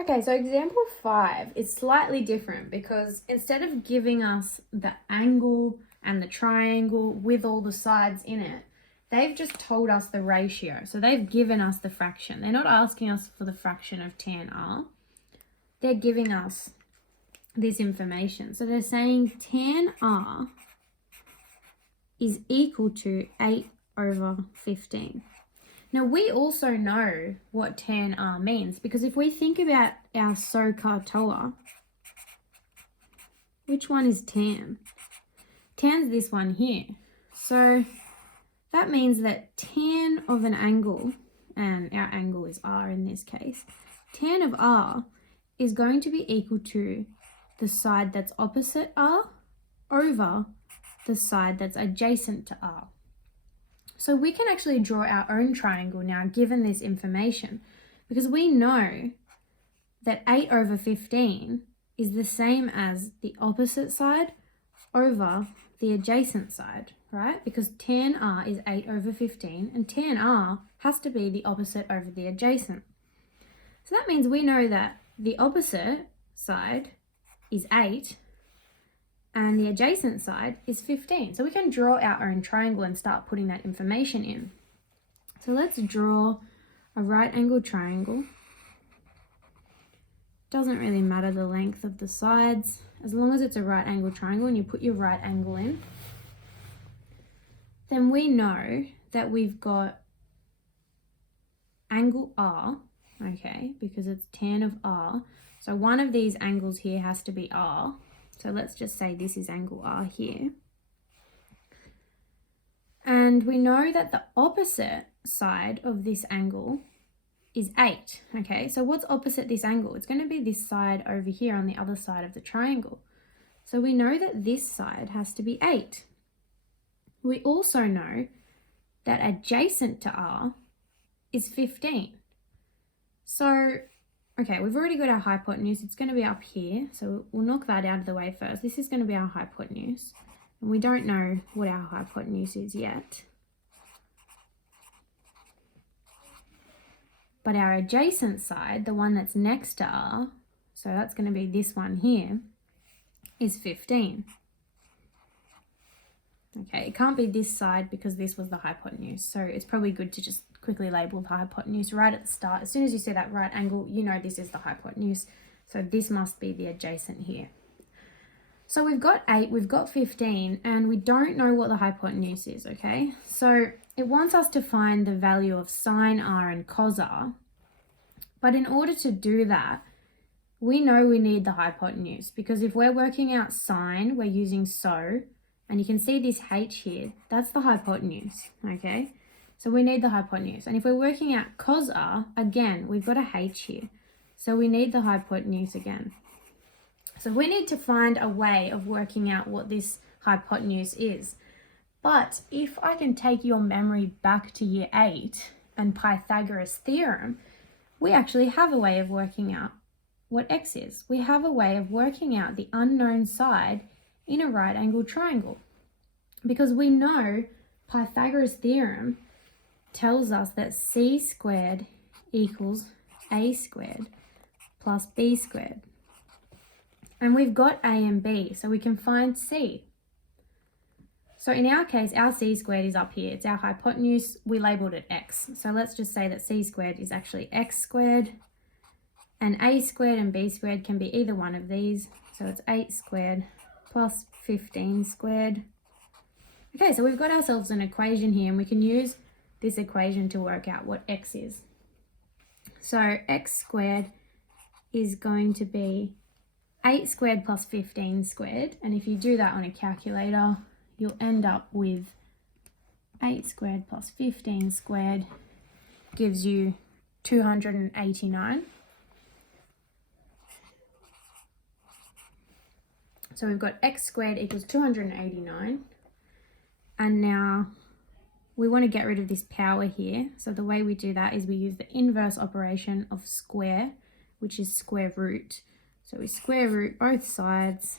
Okay, so example 5 is slightly different because instead of giving us the angle and the triangle with all the sides in it, they've just told us the ratio. So they've given us the fraction. They're not asking us for the fraction of tan r. They're giving us this information. So they're saying tan r is equal to 8/15. Now, we also know what tan r means because if we think about our SOHCAHTOA, which one is tan? Tan's this one here. So that means that tan of an angle, and our angle is r in this case, tan of r is going to be equal to the side that's opposite r over the side that's adjacent to r. So we can actually draw our own triangle now given this information because we know that 8/15 is the same as the opposite side over the adjacent side, right? Because tan r is 8/15 and tan r has to be the opposite over the adjacent. So that means we know that the opposite side is 8 and the adjacent side is 15. So we can draw our own triangle and start putting that information in. So let's draw a right angle triangle. Doesn't really matter the length of the sides, as long as it's a right angle triangle and you put your right angle in. Then we know that we've got angle r, okay, because it's tan of r. So one of these angles here has to be r. So let's just say this is angle r here. And we know that the opposite side of this angle is 8, okay? So what's opposite this angle? It's going to be this side over here on the other side of the triangle. So we know that this side has to be 8. We also know that adjacent to r is 15. So okay, we've already got our hypotenuse. It's going to be up here. So we'll knock that out of the way first. This is going to be our hypotenuse. And we don't know what our hypotenuse is yet. But our adjacent side, the one that's next to r, so that's going to be this one here, is 15. Okay, it can't be this side because this was the hypotenuse. So it's probably good to just quickly label the hypotenuse right at the start. As soon as you see that right angle, you know this is the hypotenuse. So this must be the adjacent here. So we've got 8, we've got 15, and we don't know what the hypotenuse is, okay? So it wants us to find the value of sine r and cos r. But in order to do that, we know we need the hypotenuse because if we're working out sine, we're using so, and you can see this h here, that's the hypotenuse, okay? So we need the hypotenuse. And if we're working out cos r, again, we've got a h here. So we need the hypotenuse again. So we need to find a way of working out what this hypotenuse is. But if I can take your memory back to year 8 and Pythagoras' theorem, we actually have a way of working out what x is. We have a way of working out the unknown side in a right angled triangle. Because we know Pythagoras' theorem tells us that c squared equals a squared plus b squared. And we've got a and b, so we can find c. So in our case, our c squared is up here. It's our hypotenuse. We labeled it x. So let's just say that c squared is actually x squared. And a squared and b squared can be either one of these. So it's 8 squared plus 15 squared. Okay, so we've got ourselves an equation here, and we can use this equation to work out what x is. So x squared is going to be 8 squared plus 15 squared. And if you do that on a calculator, you'll end up with 8 squared plus 15 squared gives you 289. So we've got x squared equals 289. And now we want to get rid of this power here. So the way we do that is we use the inverse operation of square, which is square root. So we square root both sides.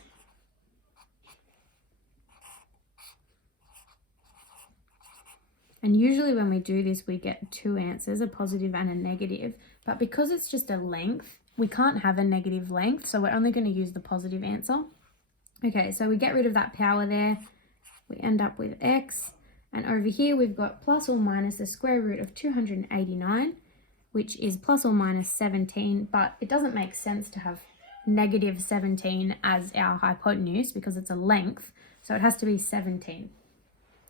And usually when we do this, we get two answers, a positive and a negative. But because it's just a length, we can't have a negative length, so we're only going to use the positive answer. Okay, so we get rid of that power there. We end up with x. And over here, we've got plus or minus the square root of 289, which is plus or minus 17. But it doesn't make sense to have negative 17 as our hypotenuse because it's a length. So it has to be 17.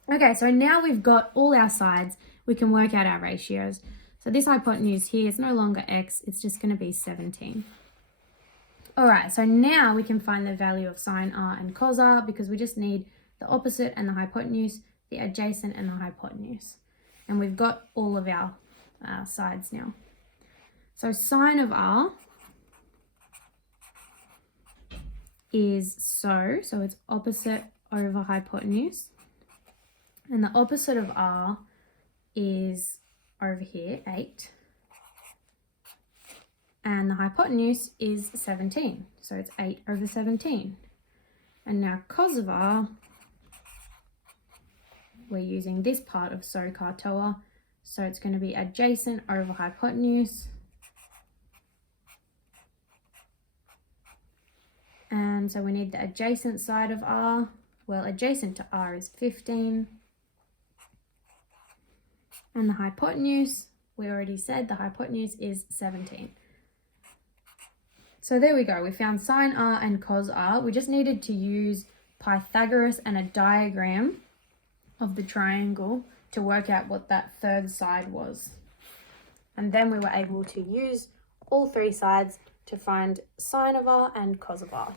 Okay, so now we've got all our sides. We can work out our ratios. So this hypotenuse here is no longer x. It's just going to be 17. All right, so now we can find the value of sine r and cos r because we just need the opposite and the hypotenuse, the adjacent and the hypotenuse. And we've got all of our sides now. So sine of r is so it's opposite over hypotenuse. And the opposite of r is over here, 8. And the hypotenuse is 17. So it's 8 over 17. And now cos of r, we're using this part of so katoa. So it's going to be adjacent over hypotenuse. And so we need the adjacent side of r. Well, adjacent to r is 15. And the hypotenuse, we already said the hypotenuse is 17. So there we go. We found sine r and cos r. We just needed to use Pythagoras and a diagram of the triangle to work out what that third side was. And then we were able to use all three sides to find sine of r and cos of r.